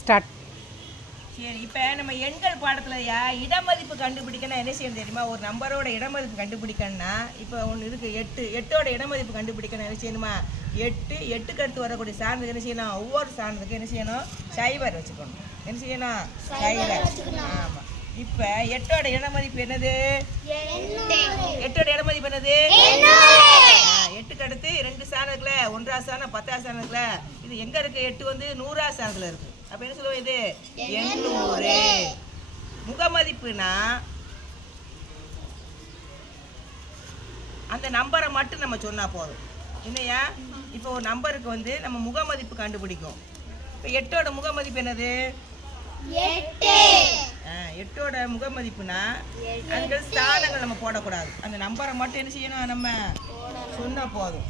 Start. சரி, இப்போ நம்ம எண்கள் பாடத்துலயா இடமதிப்பு கண்டுபிடிக்கணும் என்ன செய்யணும் தெரியுமா? ஒரு நம்பரோட இடமதிப்பு கண்டுபிடிக்கணும்னா இப்போ ஒன்று இருக்குது 8. 8ஓட இடமதிப்பு கண்டுபிடிக்கணும் என்ன செய்யணுமா? 8 8க்கு அடுத்து வரக்கூடிய சார்ந்ததுக்கு என்ன செய்யணும்? ஒவ்வொரு சார்ந்ததுக்கு என்ன செய்யணும்? சைவர் வச்சுக்கணும். என்ன செய்யணும்? சைவர். ஆமாம். இப்போ 8ஓட இடமதிப்பு என்னது? 8ஓட இடமதிப்பு என்னது? 8க்கு அடுத்து 2 சாணத்துல 1ஆ சாணம் 10ஆ சாணத்துல இது எங்க இருக்கு? 8 வந்து 100ஆ சாணத்துல இருக்கு. அப்ப என்ன சொல்லுவோம்? இது 800. முகமதிப்புனா அந்த நம்பரை மட்டும் நம்ம சொன்னா போதும். என்னையா? இப்போ ஒரு நம்பருக்கு வந்து நம்ம முகமதிப்பு கண்டுபிடிக்கும். இப்போ 8ஓட முகமதிப்பு என்னது? 8ஓட முகமதிப்புனா அந்த ஸ்தானங்கள் நம்ம போடக்கூடாது. அந்த நம்பரை மட்டும் என்ன செய்யணும்? நம்ம சொன்னா போதும்.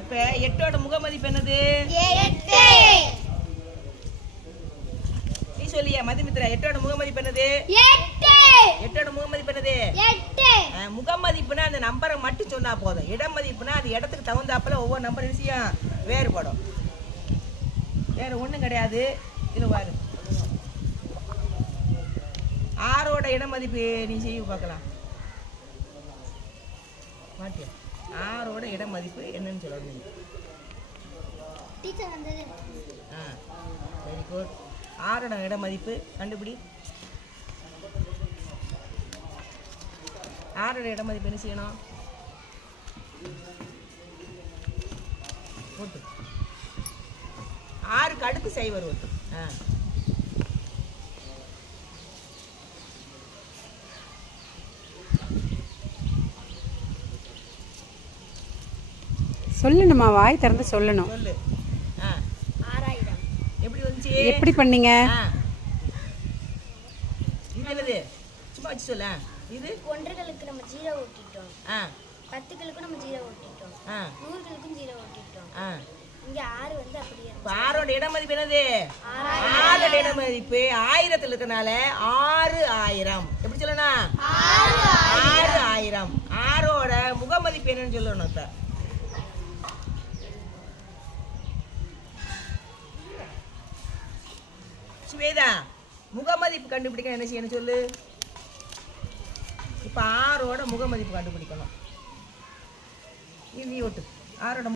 இப்ப 8ஓட முகமதிப்பு என்னது? 8. நீ சொல்லியா மதிமித்ரா? 8ஓட முகமதிப்பு என்னது? 8. 8ஓட முகமதிப்பு என்னது? 8. முகமதிப்புனா அந்த நம்பரை மட்டும் சொன்னா போதும். இடமதிப்புனா அது இடத்துக்கு தகுந்தாப்புல ஒவ்வொரு நம்பர் விஷயம் வேறுபடும். வேற ஒன்றும் கிடையாது. இதில் பாரு 6ஓட இடமதிப்பு நீ செய்ய பார்க்கலாம். மாட்டியா? 6ஓட இடமதிப்பு என்னன்னு சொல்லணும். Very good. 6ஓட இடமதிப்பு கண்டுபிடி. 6ஓட இடமதிப்பு என்ன செய்யணும்? ஓட்டு 6க்கு அடுத்து சைவர் ஓட்டு. சொல்லணுமா? வாய் திறந்து சொல்லணும். சொல்லு. 6000 எப்படி வந்துச்சு? எப்படி பண்ணீங்க? இது என்னது? சும்மா வச்சு சொல்ல. இது 1களுக்கு நம்ம 0 ஓட்டிட்டோம். 10களுக்கு நம்ம 0 ஓட்டிட்டோம். 100களுக்கும் 0 ஓட்டிட்டோம். இங்க 6 வந்து அப்படியே. 6ஓட இடமதிப்பு என்னது? 6ஓட இடமதிப்பு 1000த்துல இருக்கனால 6000. எப்படி சொல்லணும்? 6000. 6ஓட முகமதிப்பு என்னன்னு சொல்லணும். இப்ப சுவேதா முகமதிப்பு கண்டுபிடிக்க என்ன செய்யணும் சொல்லு. இப்ப 6ஓட முகமதிப்பு கண்டுபிடிக்கணும். இது நீ ஓட்டு. 6ஓட